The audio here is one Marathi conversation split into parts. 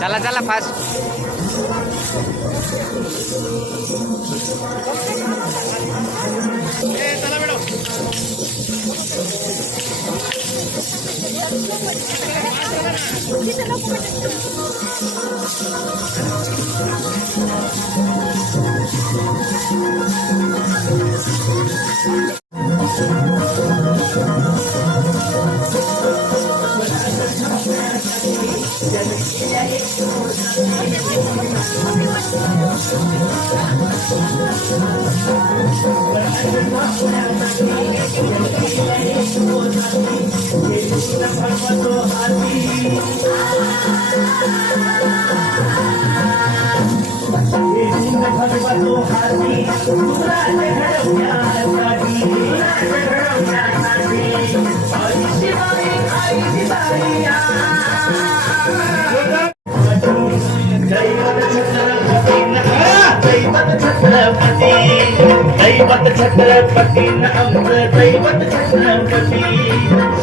चला चला फास्ट. चला मॅडम. दैवत छत्रपती आमचं दैवत छत्रपती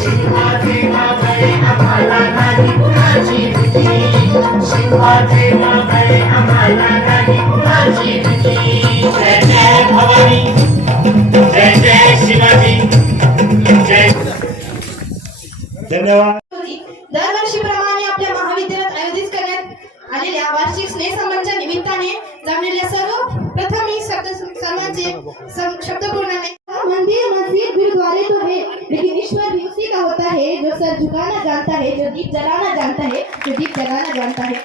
शिवाजी मावळे आम्हाला नाही कुणाची भीती शिवाजी मावळे आम्हाला नाही कुणाची भीती जय जय भवानी जय जय शिवाजी जय. धन्यवाद. दरवर्षीप्रमाणे आपल्या महाविद्यालयात आयोजित करण्यात आलेल्या वार्षिक स्नेहसंमेलनाच्या निमित्ताने जमलेल्या सर्वप्रथम ही सर्वांचे शब्दपूर्ण मंदिर मस्जिद गुरुद्वारे तो है लेकिन ईश्वर भी उसी का होता है जो सर झुकाना जानता है जो दीप जलाना जानता है जो दीप जलाना जानता है.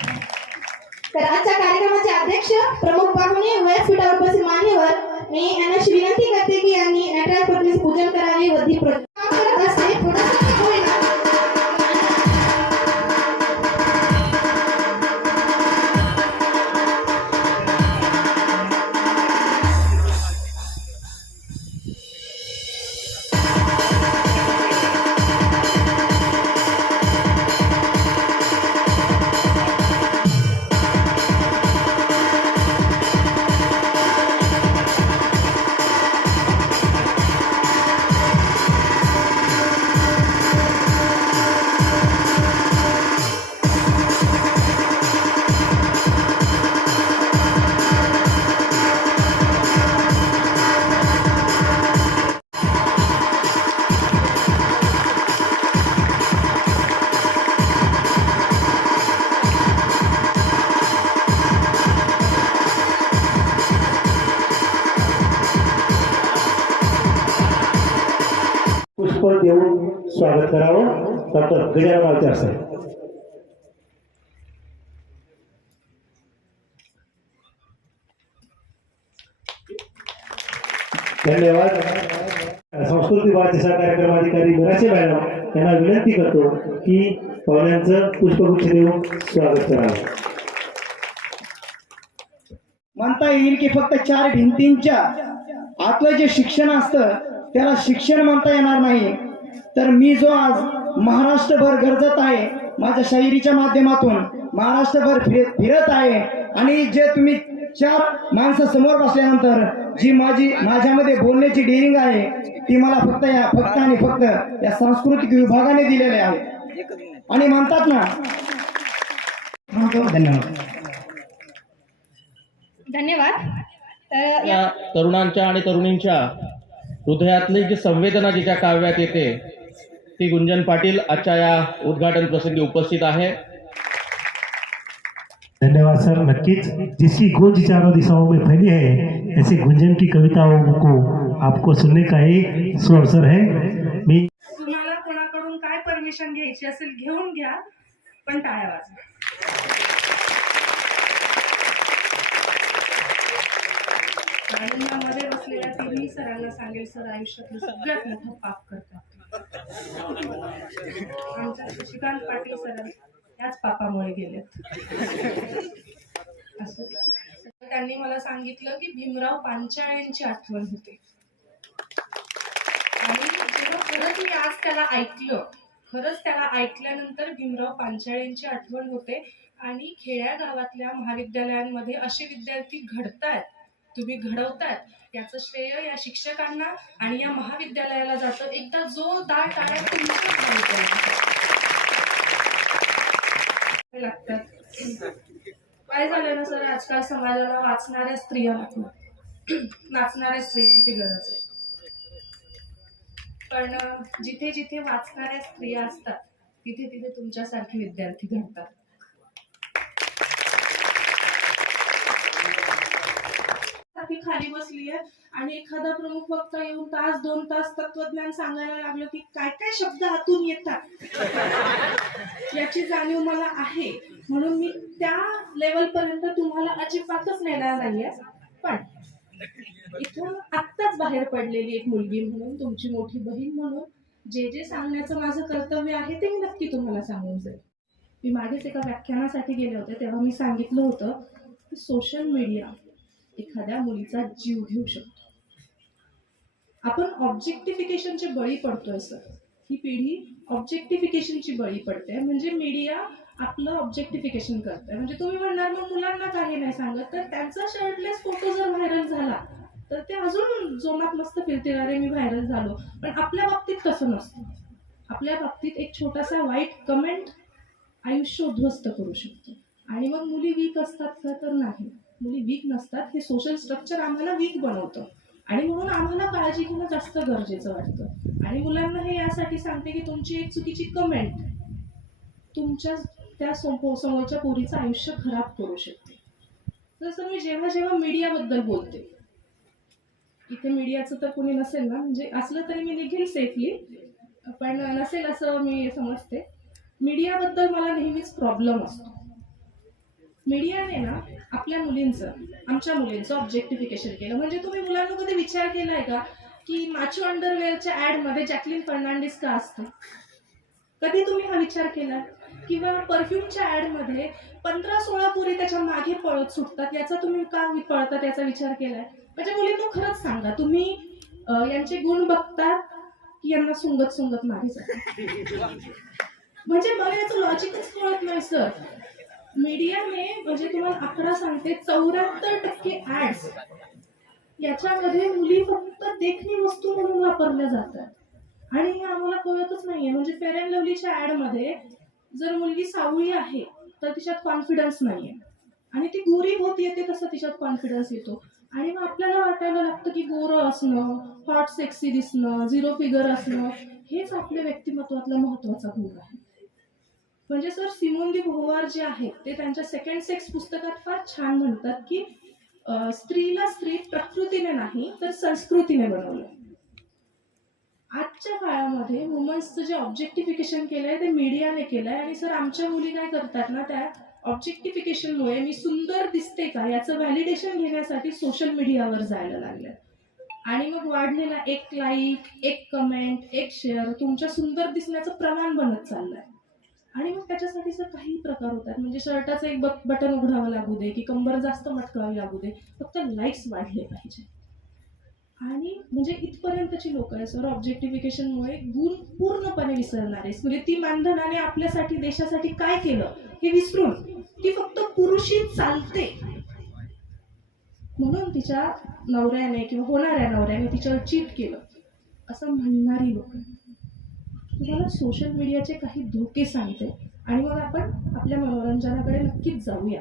तर आजच्या कार्यक्रमाचे अध्यक्ष प्रमुख पाहुणे व्यासपीठावर उपस्थित मान्यवर मी यांना विनंती करते की यांनी नटराज प्रतिमेचे पूजन करावे व दीप करत असते. पुष्प देऊन स्वागत करावं. डॉक्टर गजानन मालते साहेब. धन्यवाद. संस्कृती वाचीचा कार्यक्रमाधिकारी मिराचे मॅडम यांना विनंती करतो की पाहुण्यांचं पुष्पगुच्छ देऊन स्वागत करावं. म्हणता येईल की फक्त चार भिंतींच्या आतलं जे शिक्षण असतं त्याला शिक्षण म्हणता येणार नाही. तर मी जो आज महाराष्ट्रभर गरजत आहे माझ्या शाहिरीच्या माध्यमातून महाराष्ट्रभर फिरत आहे आणि जे तुम्ही चार माणसं समोर बसल्यानंतर जी माझ्यामध्ये बोलण्याची डेअरिंग आहे ती मला फक्त आणि फक्त या सांस्कृतिक विभागाने दिलेले आहे. आणि म्हणतात ना. धन्यवाद. धन्यवाद. या तरुणांच्या आणि तरुणींच्या हृदयातली जी संवेदना जिच्या काव्यात येते ती गुंजन पाटील आजच्या या उद्घाटन प्रसंगी उपस्थित आहे. धन्यवाद सर. नक्कीच जिसकी गूंज चारों दिशाओं में फैली है ऐसे गुंजन की कविताओं को आपको सुनने का ही सुअवसर है. मी तुम्हाला कोणाकडून काय परमिशन घ्यायची असेल घेऊन घ्या पण टाळ्या वाजवा. आणि मध्ये बसलेल्या तिन्ही सरांना सांगेल सर आयुष्यातलं सगळ्यात मोठं पाप करतात आमच्या शशिकांत पाटील सर त्याच पापामुळे गेलेत. असं त्यांनी मला सांगितलं की भीमराव पांचाळ्यांची आठवण होते. आणि जेव्हा खरंच मी आज त्याला ऐकलं, खरंच त्याला ऐकल्यानंतर भीमराव पांचाळेंची आठवण होते. आणि खेड्या गावातल्या महाविद्यालयांमध्ये असे विद्यार्थी घडतायत, तुम्ही घडवतायत, याचं श्रेय या शिक्षकांना आणि या महाविद्यालयाला जातं. एकदा जोरदार टाळ्या तुमच्याच लागतात. काय झालं ना सर, आजकाल समाजाला वाचणाऱ्या स्त्रिया नाचणाऱ्या स्त्रियांची गरज आहे. पण जिथे जिथे वाचणाऱ्या स्त्रिया असतात तिथे तिथे तुमच्यासारखे विद्यार्थी घडतात. खाली बसली आहे आणि एखादा प्रमुख वक्ता येऊन तास 2 तास तत्वज्ञान सांगायला लागलं की काय काय शब्द हातून येतात याची जाणीव मला आहे. म्हणून मी त्या लेवल पर्यंत तुम्हाला अजिबातच नेणार नाहीये. पण इथं आत्ताच बाहेर पडलेली एक मुलगी म्हणून, तुमची मोठी बहीण म्हणून जे जे सांगण्याचं माझं कर्तव्य आहे ते मी नक्की तुम्हाला सांगून जाईल. मी मागेच एका व्याख्यानासाठी गेले होते तेव्हा मी सांगितलं होतं की सोशल मीडिया एखाद्या मुलीचा जीव घेऊ शकतो. आपण ऑब्जेक्टिफिकेशनचे बळी पडतोय सर. ही पिढी ऑब्जेक्टिफिकेशनची बळी पडते. म्हणजे मीडिया आपलं ऑब्जेक्टिफिकेशन करतंय. म्हणजे तुम्ही म्हणणार मग मुलांना काही नाही सांगत, तर त्यांचा शर्टलेस फोटो जर व्हायरल झाला तर ते अजून जोमात मस्त फिरतील, अरे मी व्हायरल झालो. पण आपल्या बाबतीत तसं नसतं. आपल्या बाबतीत एक छोटासा वाईट कमेंट आयुष्य उद्ध्वस्त करू शकतो. आणि मग मुली वीक असतात का, तर नाही, मुली वीक नसतात. हे सोशल स्ट्रक्चर आम्हाला वीक बनवतं आणि म्हणून आम्हाला काळजी घेणं जास्त गरजेचं वाटतं. आणि मुलांना हे यासाठी सांगते की तुमची एक चुकीची कमेंट तुमच्या त्या समोरच्या पोरीचं आयुष्य खराब करू शकते. जसं मी जेव्हा जेव्हा मीडियाबद्दल बोलते, इथे मीडियाचं तर कोणी नसेल ना, म्हणजे असलं तरी मी निघेल सेफली, पण नसेल असं मी समजते. मीडियाबद्दल मला नेहमीच प्रॉब्लेम असतो. मीडियाने ना आपल्या मुलींचं, आमच्या मुलींचं ऑब्जेक्टिफिकेशन केलं. म्हणजे तुम्ही मुलांना कधी विचार केलाय का की माचो अंडरवेअरच्या ॲडमध्ये जॅकलिन फर्नांडिस का असते? कधी तुम्ही हा विचार केला? किंवा परफ्यूमच्या ॲडमध्ये 15-16 पोरी त्याच्या मागे पळत सुटतात, याचा तुम्ही का पळतात याचा विचार केलाय? म्हणजे मुलींनो खरंच सांगा, तुम्ही यांचे गुण बघतात की यांना सुंगत मागे जातात? म्हणजे मला याचं लॉजिकच कळत नाही सर. मीडियाने, म्हणजे तुम्हाला आकडा सांगते, 74% ॲड्स याच्यामध्ये मुली फक्त देखणी वस्तू म्हणून वापरल्या जातात. आणि हे आम्हाला कळतच नाहीये. म्हणजे फेअर अँड लवलीच्या ॲडमध्ये जर मुलगी सावळी आहे तर तिच्यात कॉन्फिडन्स नाहीये, आणि ती गोरी होत येते तसं तिच्यात कॉन्फिडन्स येतो. आणि मग आपल्याला वाटायला लागतं की गोरं असणं, हॉट सेक्सी दिसणं, 0 फिगर असणं हेच आपल्या व्यक्तिमत्वातला महत्वाचा गुण आहे. म्हणजे सर सिमोन दी बोव्हार जे आहेत ते त्यांच्या सेकंड सेक्स पुस्तकात फार छान म्हणतात की स्त्रीला स्त्री प्रकृतीने नाही तर संस्कृतीने बनवलं. आजच्या काळामध्ये वुमन्सचं जे ऑब्जेक्टिफिकेशन केलंय ते मीडियाने केलंय. आणि सर आमच्या मुली काय करतात ना, त्या ऑब्जेक्टिफिकेशनमुळे मी सुंदर दिसते का याचं व्हॅलिडेशन घेण्यासाठी सोशल मीडियावर जायला लागल्या. आणि मग वाढलेला 1 लाईक, 1 कमेंट, 1 शेअर तुमच्या सुंदर दिसण्याचं प्रमाण बनत चाललंय. आणि मग त्याच्यासाठी सर काही प्रकार होतात. म्हणजे शर्टाचं एक बटन उघडावं लागू दे की कंबर जास्त मटकावी लागू दे, फक्त लाईक्स वाढले पाहिजे. आणि म्हणजे इथपर्यंतची लोक आहे सर ऑब्जेक्टिफिकेशनमुळे गुण पूर्णपणे विसरणारे. स्मृती मानधनाने आपल्यासाठी, देशासाठी काय केलं हे विसरून ती फक्त पुरुषी चालते म्हणून तिच्या नवऱ्याने किंवा होणाऱ्या नवऱ्याने तिच्यावर चीट केलं असं म्हणणारी लोक. तुम्हाला सोशल मीडियाचे काही धोके सांगते आणि मग आपण आपल्या मनोरंजनाकडे नक्कीच जाऊया.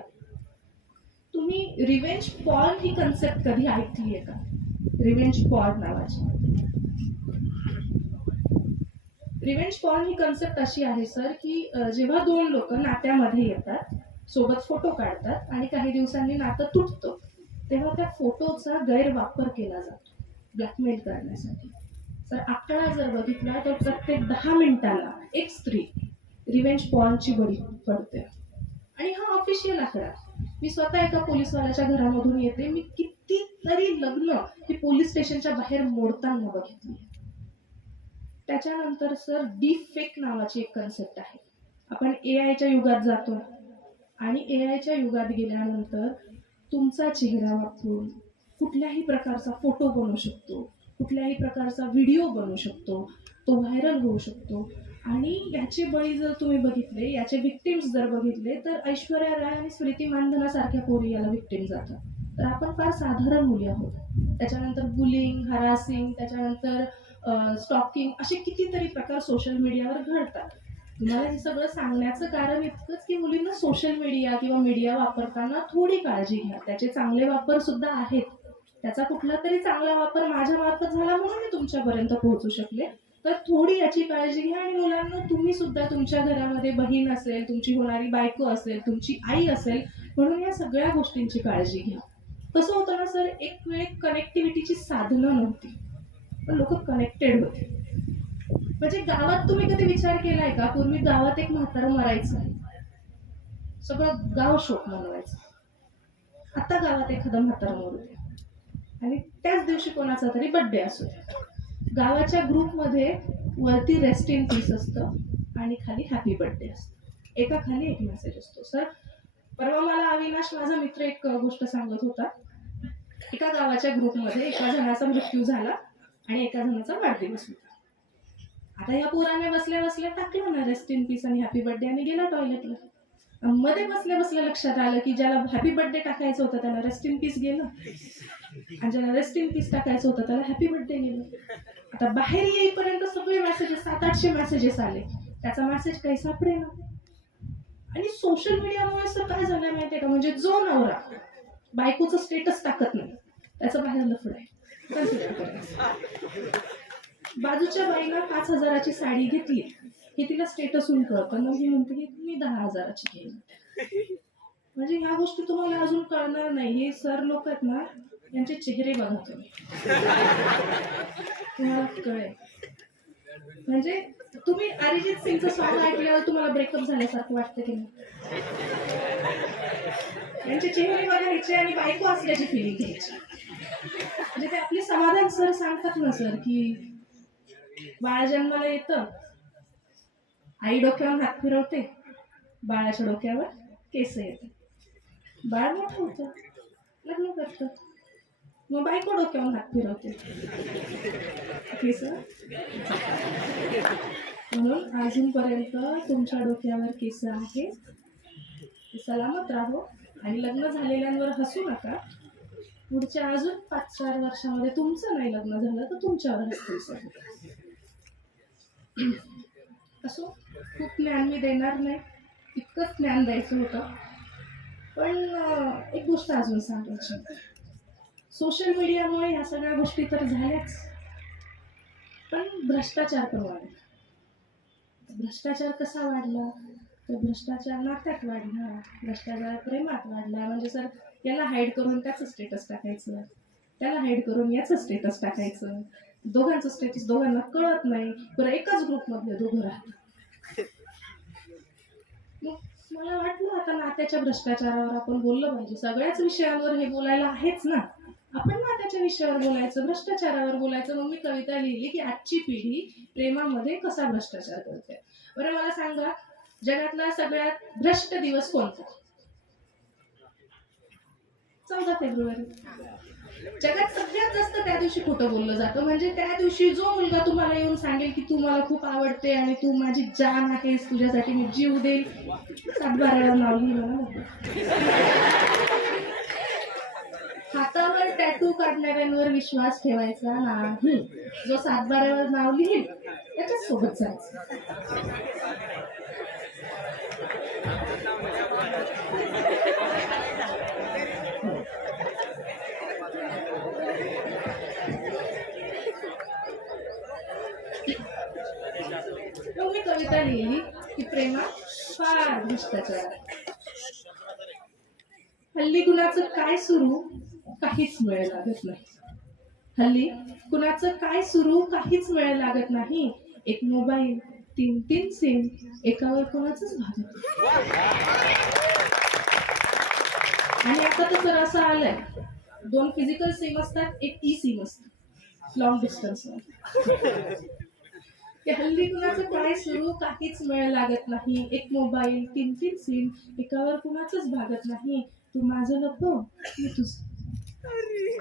तुम्ही रिव्हेंज पॉर्न ही कन्सेप्ट कधी ऐकली आहे का? रिव्हेंज पॉर्न नावाची. रिव्हेंज पॉर्न ही कन्सेप्ट अशी आहे सर की जेव्हा 2 लोक नात्यामध्ये येतात, सोबत फोटो काढतात आणि काही दिवसांनी नातं तुटतं, तेव्हा त्या फोटोचा गैरवापर केला जातो ब्लॅकमेल करण्यासाठी. तर आकडा जर बघितला तर प्रत्येक 10 मिनिटाला एक स्त्री रिव्हेंज पॉर्नची बळी पडते. आणि हा ऑफिशियल आकडा. मी स्वतः एका पोलीसवाल्याच्या घरामधून येते. मी कितीतरी लग्न ही पोलीस स्टेशनच्या बाहेर मोडताना बघितली. त्याच्यानंतर सर डीप फेक नावाची एक कन्सेप्ट आहे. आपण AIच्या युगात जातो आणि AIच्या युगात गेल्यानंतर तुमचा चेहरा वापरून कुठल्याही प्रकारचा फोटो बनवू शकतो, कुठल्याही प्रकारचा व्हिडिओ बनवू शकतो, तो व्हायरल होऊ शकतो. आणि याचे बळी जर तुम्ही बघितले, याचे विक्टिम्स जर बघितले, तर ऐश्वर्या राय आणि स्मृती मानधनासारख्या पोरी याला विक्टिम जातात. तर आपण फार साधारण मुली आहोत. त्याच्यानंतर बुलिंग, हरासिंग, त्याच्यानंतर स्टॉकिंग, असे कितीतरी प्रकार सोशल मीडियावर घडतात. तुम्हाला हे सगळं सांगण्याचं कारण इतकंच की मुलींना सोशल मीडिया किंवा मीडिया वापरताना थोडी काळजी घ्या. त्याचे चांगले वापर सुद्धा आहेत. त्याचा कुठला तरी चांगला वापर माझ्या मार्फत झाला म्हणून मी तुमच्यापर्यंत पोहोचू शकले. तर थोडी याची काळजी घ्या. आणि मुलांना तुम्ही सुद्धा तुमच्या घरामध्ये बहीण असेल, तुमची होणारी बायको असेल, तुमची आई असेल, म्हणून या सगळ्या गोष्टींची काळजी घ्या. कसं होतं ना सर, एक वेळ कनेक्टिव्हिटीची साधनं नव्हती, पण लोक कनेक्टेड होते. म्हणजे गावात तुम्ही कधी विचार केलाय का, पूर्वी गावात एक म्हातारं मरायचं, सगळं गाव शोक मनवायचं. आता गावात एखादं म्हातारं मरते आणि त्याच दिवशी कोणाचा तरी बर्थडे असतो. गावाच्या ग्रुपमध्ये वरती रेस्ट इन पीस असतं आणि खाली हॅपी बर्थडे असतं. एका खाली एक मेसेज असतो. सर, परवा मला अविनाश माझा मित्र एक गोष्ट सांगत होता. एका गावाच्या ग्रुपमध्ये एका जणाचा मृत्यू झाला आणि एका जणाचा वाढदिवस होता. आता या पोराने बसल्या बसल्या टाकलं ना रेस्ट इन पीस आणि हॅपी बर्थडे आणि गेला टॉयलेटला. मध्ये बसल्या बसल्या लक्षात आलं की ज्याला हॅपी बर्थडे टाकायचं होतं त्याला रेस्ट इन पीस गेलं आणि ज्याला रेस्ट इन पीस टाकायचं होतं त्याला हॅपी बर्थडे गेलं. आता बाहेर येईपर्यंत सगळे मेसेजेस, 700-800 मेसेजेस आले. त्याचा मेसेज काही सापडेना. आणि सोशल मीडियामुळे सर काय झालं माहितीये का, म्हणजे जो नवरा बायकोचं स्टेटस टाकत नाही त्याचं बाहेर लफड आहे. कन्सिडर करायचं. बाजूच्या बाईनं 5,000ची साडी घेतली हे तिला स्टेटसहून कळतं, मग ही म्हणते की मी 10,000ची घेईन. म्हणजे ह्या गोष्टी तुम्हाला अजून कळणार नाही. हे सर लोक आहेत ना, यांचे चेहरे बघा तुम्ही, तुम्हाला कळेल. म्हणजे तुम्ही अरिजित सिंगचं सॉंग ऐकल्यावर तुम्हाला ब्रेकअप झाल्यासारखं वाटतं की नाही? यांचे चेहरे बघायचे आणि बायको असल्याची फिलिंग घ्यायची. म्हणजे ते आपले समाधान सर सांगतात ना सर, की बाळ जन्माला येतं, आई डोक्यावर हात फिरवते, बाळाच्या डोक्यावर केस येते, बाळ मोठं होतं, लग्न करतं, मग बायको डोक्यावर हात फिरवते, केस. म्हणून अजूनपर्यंत तुमच्या डोक्यावर केस आहे, सलामत राहो आणि लग्न झालेल्यांवर हसू नका. पुढच्या अजून 5-4 वर्षामध्ये तुमचं नाही लग्न झालं तर तुमच्यावर हसतील सर. असो, खूप ज्ञान मी देणार नाही, इतकंच ज्ञान द्यायचं होतं. पण एक गोष्ट अजून सांगायची. सोशल मीडियामुळे ह्या सगळ्या गोष्टी तर झाल्याच, पण भ्रष्टाचार पण वाढला. भ्रष्टाचार कसा वाढला तर भ्रष्टाचार नात्यात वाढला, भ्रष्टाचार प्रेमात वाढला. म्हणजे सर, याला हाईड करून त्याचं स्टेटस टाकायचं, त्याला हाईड करून याचं स्टेटस टाकायचं, दोघांचं स्टेटस दोघांना कळत नाही, बरं एकाच ग्रुपमधले दोघं राहतात. मग मला वाटलं आता नात्याच्या भ्रष्टाचारावर आपण बोललं पाहिजे. सगळ्याच विषयांवर हे बोलायला आहेच ना, आपण नात्याच्या विषयावर बोलायचं, भ्रष्टाचारावर बोलायचं. मग मी कविता लिहिली की आजची पिढी प्रेमामध्ये कसा भ्रष्टाचार करते. बरं मला सांगा, जगातला सगळ्यात भ्रष्ट दिवस कोणता? 14 फेब्रुवारी. जगात सगळ्यात जास्त त्या दिवशी खोटं बोललं जातं. म्हणजे त्या दिवशी जो मुलगा तुम्हाला येऊन सांगेल की तू मला खूप आवडते आणि तू माझी जान आहेस, तुझ्यासाठी मी जीव देईल, 7/12 नाव लिहिलं. हातावर टॅटू काढणाऱ्यांवर विश्वास ठेवायचा नाही. जो 7/12 नाव लिहिल त्याच्याच सोबत जायचं. मी कविता लिहिली की प्रेमात फार भ्रष्टाचार. हल्ली कुणाचं काय सुरू काहीच वेळ लागत नाही. हल्ली कुणाचं काय सुरू काहीच वेळ लागत नाही. एक मोबाईल, 3-3 सिम, एकावर कोणाचंच भागत. आणि आता तर सर असं आलंय, 2 फिजिकल सिम असतात, एक ई सिम असतं लॉंग डिस्टन्सवर. की हल्ली कुणाचं काय सुरू काहीच मेळ लागत नाही. एक मोबाईल 3-3 सिम, एकावर कुणाचंच भागत नाही. तू माझं नको मी तुझं,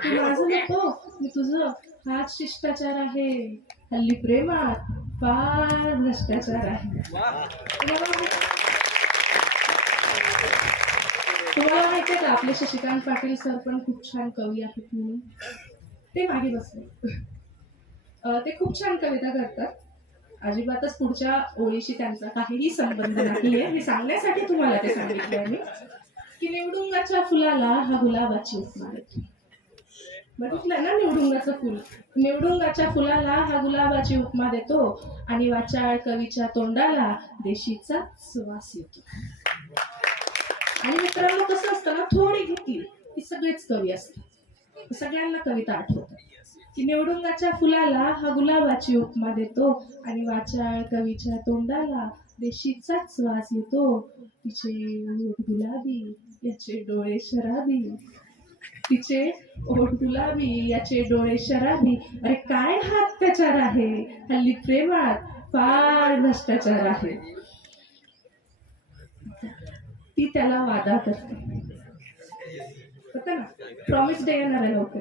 तू माझं नको मी तुझं, हाच शिष्टाचार आहे. हल्ली प्रेमात फार भ्रष्टाचार आहे. तुम्हाला माहिती आहे का आपले शशिकांत पाटील सर पण खूप छान कवी आहेत म्हणून? ते मागे बसले. ते खूप छान कविता करतात. अजिबातच पुढच्या ओळीशी त्यांचा काहीही संबंध नाहीये. मी सांगण्यासाठी तुम्हाला ते सांगितलंय मी, की निवडुंगाच्या फुलाला हा गुलाबाची उपमा देतो. बघितलं ना निवडुंगाचं फुल? निवडुंगाच्या फुलाला हा गुलाबाची उपमा देतो आणि वाचाळ कवीच्या तोंडाला देशीचा सुवास येतो. आणि मित्रांनो कसं असतं ना, थोडी घेतली की सगळेच कवी असतात, सगळ्यांना कविता आठवतात. की निवडुंगाच्या फुलाला हा गुलाबाची उपमा देतो आणि वाचाळ कवीच्या तोंडाला देशीचाच वास येतो. तिचे ओठ गुलाबी याचे डोळे शराबी, तिचे ओठ गुलाबी याचे डोळे शराबी, अरे काय हा अत्याचार आहे. हल्ली प्रेमात फार भ्रष्टाचार आहे. ती त्याला वादा करते. ना प्रॉमिस डे येणार आहे लवकर.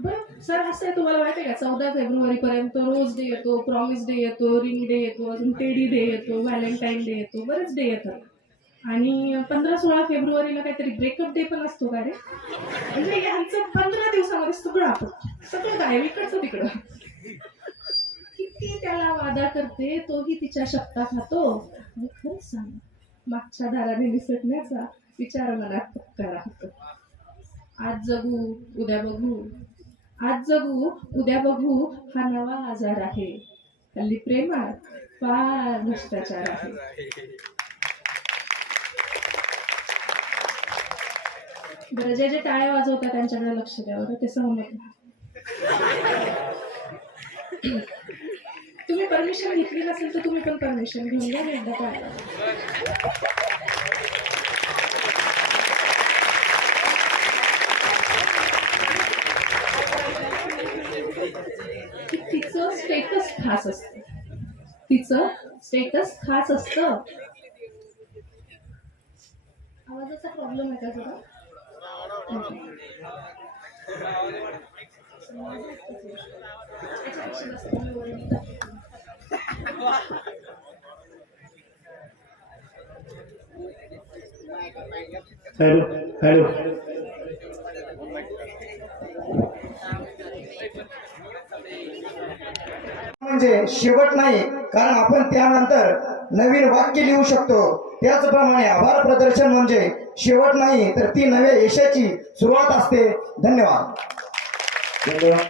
बरं सर, असं आहे तुम्हाला माहिती आहे का, 14 फेब्रुवारी पर्यंत रोज डे येतो, प्रॉमिस डे येतो, रिंग डे येतो, अजून टेडी डे येतो, व्हॅलेंटाईन डे येतो, बरेच डे येतात. आणि 15-16 फेब्रुवारीला काहीतरी ब्रेकअप डे पण असतो का रे? म्हणजे यांचं 15 दिवसामध्ये सगळं आपलं सगळं काय इकडचं तिकडं. किती त्याला वादा करते, तोही तिच्या शब्दा खातो. आणि खरंच सांग, मागच्या दाराने निसटण्याचा विचार मनात पक्का राहतो. आज जगू उद्या बघू, आज जगू उद्या बघू हा नवा आजार आहे. हल्ली प्रेमात फार भ्रष्टाचार आहे. बरं, जे जे टाळ्या वाजवतात त्यांच्याकडे लक्ष द्यावं, ते सहमत नाही. तुम्ही परमिशन घेतली नसेल तर तुम्ही पण परमिशन घेऊन घ्या. एकदा टाळ्या तिचं स्टेटस खास असतं, तिचं स्टेटस खास असतं. आवाजाचा प्रॉब्लेम आहे का जरा? हॅलो हॅलो, म्हणजे शेवट नाही, कारण आपण त्यानंतर नवीन वाक्य लिहू शकतो. त्याचप्रमाणे आभार प्रदर्शन म्हणजे शेवट नाही, तर ती नव्या यशाची सुरुवात असते. धन्यवाद. धन्यवाद.